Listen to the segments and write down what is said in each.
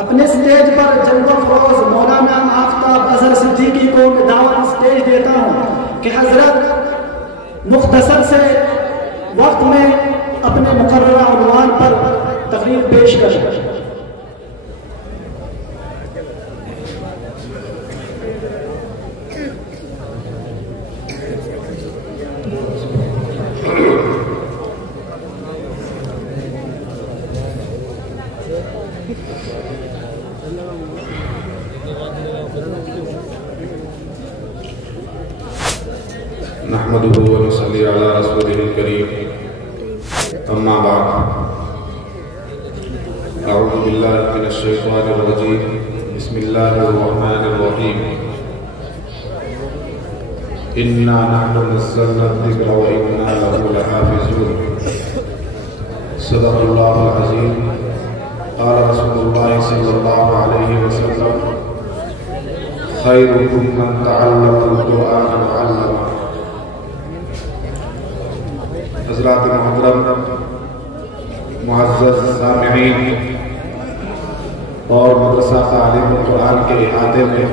اپنے سٹیج پر جلوہ فروز مولانا آفتاب اظہر صدیقی کو میں دعوت سٹیج دیتا ہوں کہ حضرت مختصر سے وقت میں اپنے مقررہ عنوان پر تقریر پیش کریں۔ نحمده ونصلي على رسوله الكريم اما بعد اعوذ بالله من الشيطان الرجيم بسم الله الرحمن الرحيم انا نحن نزلنا الذكر وانا له لحافظون صدق الله العظيم قال رسول الله صلى الله عليه وسلم خيركم من تعلم القرآن وعلمه۔ حضرات محترم، معزز سامعین اور مدرسہ تعلیم القرآن کے احاطے میں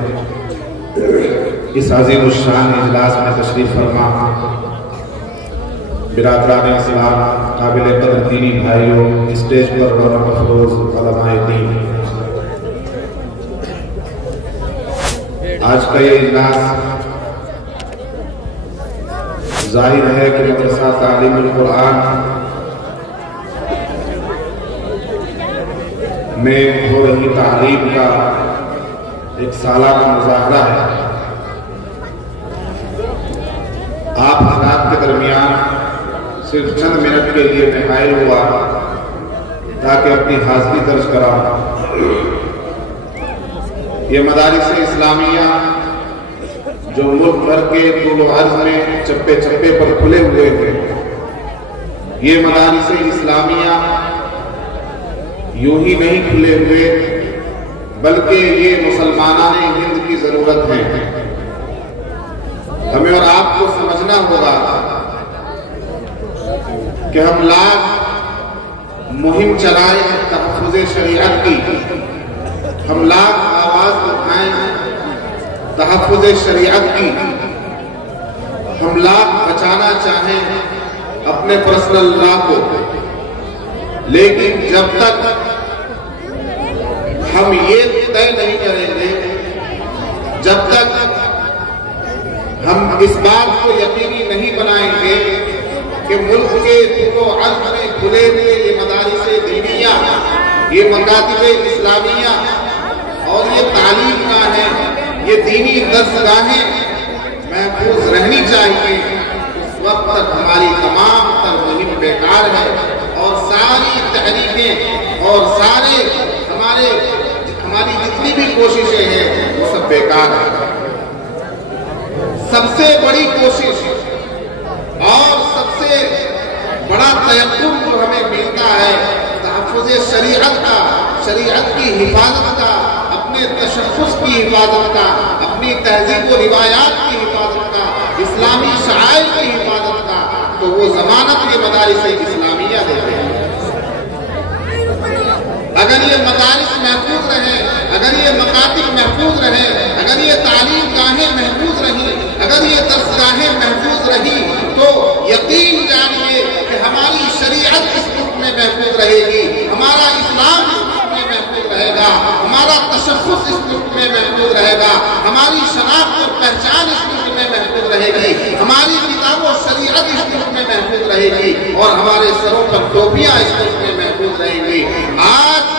اس عظیم الشان اجلاس میں تشریف فرما برادران اسلام، قابل قدر دینی بھائیوں، اسٹیج پر رونق افروز علماء دین، آج کا یہ اجلاس ظاہر ہے کہ مدرسہ تعلیم القرآن میں ہو رہی تعلیم کا ایک سالانہ مظاہرہ ہے۔ آپ حضرات کے درمیان صرف چند منٹ کے لیے میں حائل ہوا تاکہ اپنی حاضری درج کراؤں۔ یہ مدارس اسلامیہ جو ملک بھر کے طول و عرض میں چپے چپے پر کھلے ہوئے ہیں، یہ مدارس اسلامیہ یوں ہی نہیں کھلے ہوئے بلکہ یہ مسلمانان ہند کی ضرورت ہے۔ ہمیں اور آپ کو سمجھنا ہوگا کہ ہم لاکھ مہم چلائیں تحفظ شریعت کی، ہم لاکھ آواز اٹھائیں تحفظ شریعت کی، ہم لاکھ بچانا چاہیں اپنے پرسنل لا کو، لیکن جب تک ہم یہ طے نہیں کریں گے، جب تک ہم اس بات کو یقینی نہیں بنائیں گے کہ ملک کے طول و عرض میں کھلے ہوئے یہ مدارس دینیہ، یہ مکاتب اسلامیہ اور یہ تعلیم گاہیں، یہ دینی درسگاہیں محفوظ رہنی چاہیے، اس وقت تک ہماری تمام تر مہم بیکار ہے اور ساری تحریکیں اور ہماری جتنی بھی کوششیں ہیں وہ سب بیکار ہیں۔ سب سے بڑی کوشش اور سب سے بڑا تیقن جو ہمیں ملتا ہے تحفظ شریعت کا، شریعت کی حفاظت کا، اپنے تشخص کی حفاظت کا، اپنی تہذیب و روایات کی حفاظت کا، اسلامی شعائر کی حفاظت کا، تو وہ ضمانت یہ مدارس اسلامیہ دیتے ہیں۔ اگر یہ مدارس محفوظ رہیں، اگر یہ مکاتب محفوظ رہیں، اگر یہ تعلیم گاہیں محفوظ رہیں، اگر یہ درسگاہیں محفوظ رہیں، تو یقین جانیے کہ ہماری شریعت اس ملک میں محفوظ رہے گی، ہمارا اسلام اس ملک میں محفوظ رہے گا، ہمارا تشخص اس ملک میں محفوظ رہے گا، ہماری شناخت اور پہچان اس ملک میں محفوظ رہے گی، ہماری کتاب و شریعت اس ملک میں محفوظ رہے گی، اور ہمارے سروں پر ٹوپیاں اس ملک میں محفوظ رہیں گی۔ آج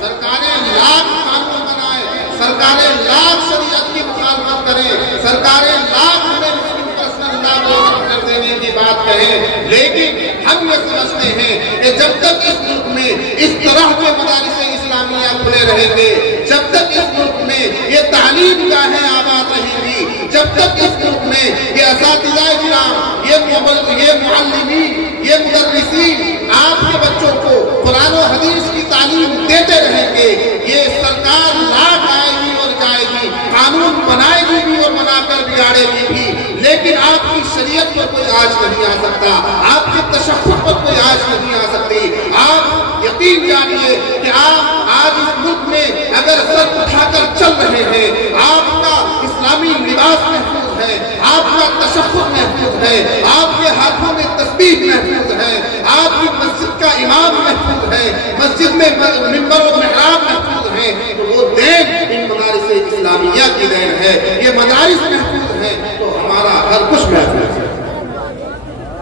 سرکاریں لاکھ قانون بنائیں، سرکاریں لاکھ شریعت کی مخالفت کریں، سرکاریں لاکھ کر دینے کی بات کہیں، لیکن ہم یہ سمجھتے ہیں کہ جب تک اس ملک میں اس طرح کے مدارس اسلامیہ کھلے رہیں گے، جب تک اس ملک میں یہ تعلیم گاہیں آباد رہیں گی، جب تک اس ملک میں یہ اساتذہ کرام، یہ معلمین، یہ مدرسین آپ کے بچوں کو قرآن و حدیث کی تعلیم دیتے رہیں گے، یہ سرکار لاکھ آئے گی اور جائے گی، قانون بنائے گی بھی اور بنا کر بگاڑے گی بھی، لیکن آپ کی شریعت پر کوئی آج نہیں آ سکتا، آپ کے تشخص پر کوئی آج نہیں آ سکتی۔ آپ یقین جانیے کہ آپ آج اس ملک میں اگر سر اٹھا کر چل رہے ہیں، آپ کا اسلامی لباس محفوظ ہے، آپ کا تشخص محفوظ ہے، آپ کے ہاتھوں میں تسبیح محفوظ ہے، آپ کی مسجد کا امام محفوظ ہے، مسجد میں منبر و محراب محفوظ ہے، تو وہ دین ان مدارس اسلامیہ کی دین ہے۔ یہ مدارس محفوظ ہے تو ہمارا ہر کچھ محفوظ ہے۔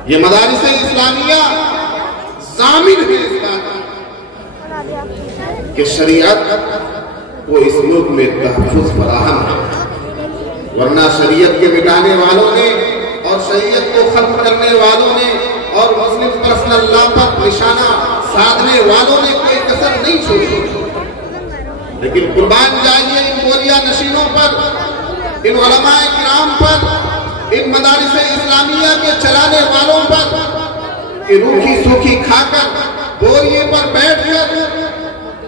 یہ مدارس اسلامیہ ضامن ہے اس بات کہ شریعت کو اس ملک میں تحفظ فراہم ہے، ورنہ شریعت کے مٹانے والوں نے اور شریعت کو ختم کرنے والوں نے اور مسلم پرسنل لا پر نشانہ سادھنے والوں نے کوئی کسر نہیں چھوڑی۔ لیکن قربان جائیے ان گولیاں نشینوں پر، ان علماء کرام پر، ان مدارس اسلامیہ کے چلانے والوں پر کہ روکھی سوکھی کھا کر بوریے پر بیٹھ کر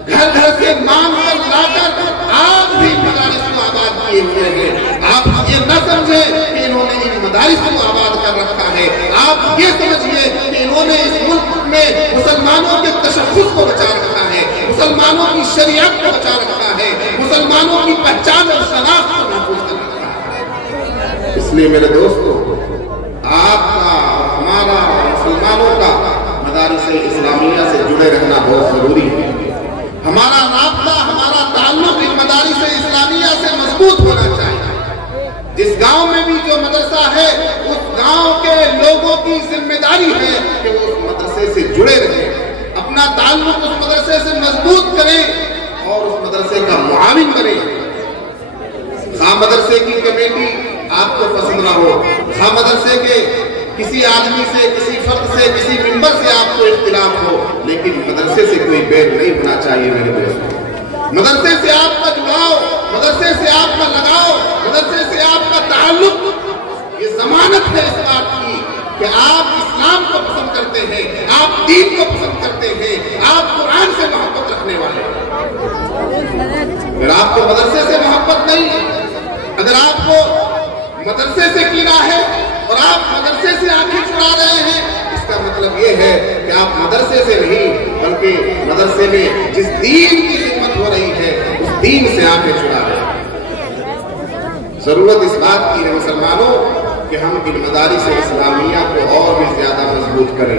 گھر گھر سے مانگ کر لا کر آپ بھی مدارس کو آباد کیے ہوئے ہیں۔ آپ یہ نہ سمجھیں کہ انہوں نے ان مدارس کو آباد کر رکھا ہے، آپ یہ سمجھیے کہ انہوں نے اس ملک میں مسلمانوں کے تشخص کو بچا رکھا ہے، مسلمانوں کی شریعت کو بچا رکھا ہے، مسلمانوں کی پہچان اور شناخت کو محفوظ کر رکھا ہے۔ اس لیے میرے دوستو، آپ کا ہمارا مسلمانوں کا مدارس اسلامیہ سے جڑے رہنا بہت ضروری ہے۔ ہمارا رابطہ، ہمارا تعلق ان مدارس اسلامیہ سے مضبوط ہونا چاہیے۔ جس گاؤں میں بھی جو مدرسہ ہے، اس گاؤں کے لوگوں کی ذمہ داری ہے کہ وہ اس مدرسے سے جڑے رہیں، اپنا تعلق اس مدرسے سے مضبوط کریں اور اس مدرسے کا معاون بنیں۔ خواہ مدرسے کی کمیٹی آپ کو پسند نہ ہو، خواہ مدرسے کے کسی آدمی سے، کسی فرد سے، کسی ممبر سے آپ کو اختلاف ہو، لیکن مدرسے سے کوئی بیر نہیں ہونا چاہیے میرے دوستو۔ مدرسے سے آپ کا جڑاؤ، مدرسے سے آپ کا لگاؤ، مدرسے سے آپ کا تعلق، یہ ضمانت ہے اس بات کی کہ آپ اسلام کو پسند کرتے ہیں، آپ دین کو پسند کرتے ہیں، آپ قرآن سے محبت رکھنے والے ہیں۔ اگر آپ کو مدرسے سے محبت نہیں، اگر آپ کو مدرسے سے کینہ ہے اور آپ مدرسے سے آنکھیں چڑا رہے ہیں، اس کا مطلب یہ ہے کہ آپ مدرسے سے نہیں بلکہ مدرسے میں جس دین کی خدمت ہو رہی ہے اس دین سے آنکھیں چڑا رہے ہیں۔ ضرورت اس بات کی ہے مسلمانوں کہ ہم ان مدارس اسلامیہ کو اور بھی زیادہ مضبوط کریں،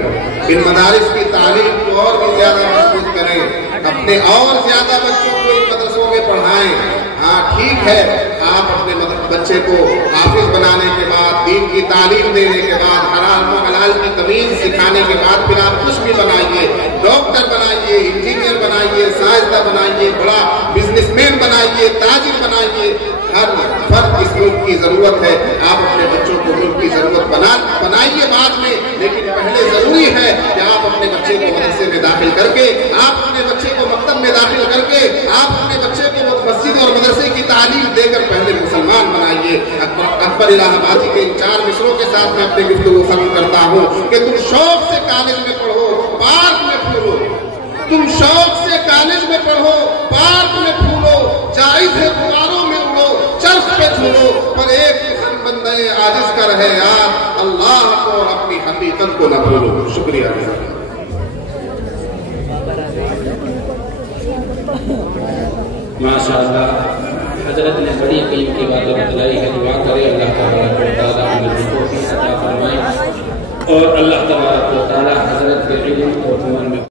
ان مدارس کی تعلیم کو اور بھی زیادہ مضبوط کریں، اپنے اور زیادہ بچوں کو ان مدرسوں میں پڑھائیں۔ ہاں ٹھیک ہے، آپ اپنے بچے کو حافظ بنانے کے بعد، دین کی تعلیم دینے کے بعد، حلال و حلال کی تمیز سکھانے کے بعد پھر آپ کچھ بھی بنائیے، ڈاکٹر بنائیے، انجینئر بنائیے، سائنسداں بنائیے، بڑا بزنس مین بنائیے، تاجر بنائیے۔ ہر فرد اس ملک کی ضرورت ہے، آپ اپنے بچوں کو ملک کی ضرورت بنائیے بعد میں، لیکن پہلے ضروری ہے کہ آپ اپنے بچے کو مدرسے میں داخل کر کے، آپ اپنے بچے کو مکتب میں داخل کر کے، آپ اپنے بچے کو مسجد اور مدرسے کی تعلیم دے کر پہلے مسلمان بنائیے۔ اکبر الہ آبادی کے ان 4 مصروں کے ساتھ میں اپنے گفتگو ختم کرتا ہوں کہ تم شوق سے کالج میں پڑھو، پارک میں پھولو، تم شوق سے کالج میں پڑھو، پارک میں پھولو، جائز ہے دیواروں میں اڑو، چرخ پہ جھولو، پر ایک بندے عاجز کا رہے یاد، اللہ کو اور اپنی حقیقت کو نہ بھولو۔ شکریہ۔ ماشاءاللہ، حضرت نے بڑی قیمتی باتیں بتلائی ہے۔ دعا کرے اللہ تبارک و تعالیٰ ہمیں توفیق عطا فرمائے اور اللہ تبارک و تعالیٰ حضرت کے علم اور عمل میں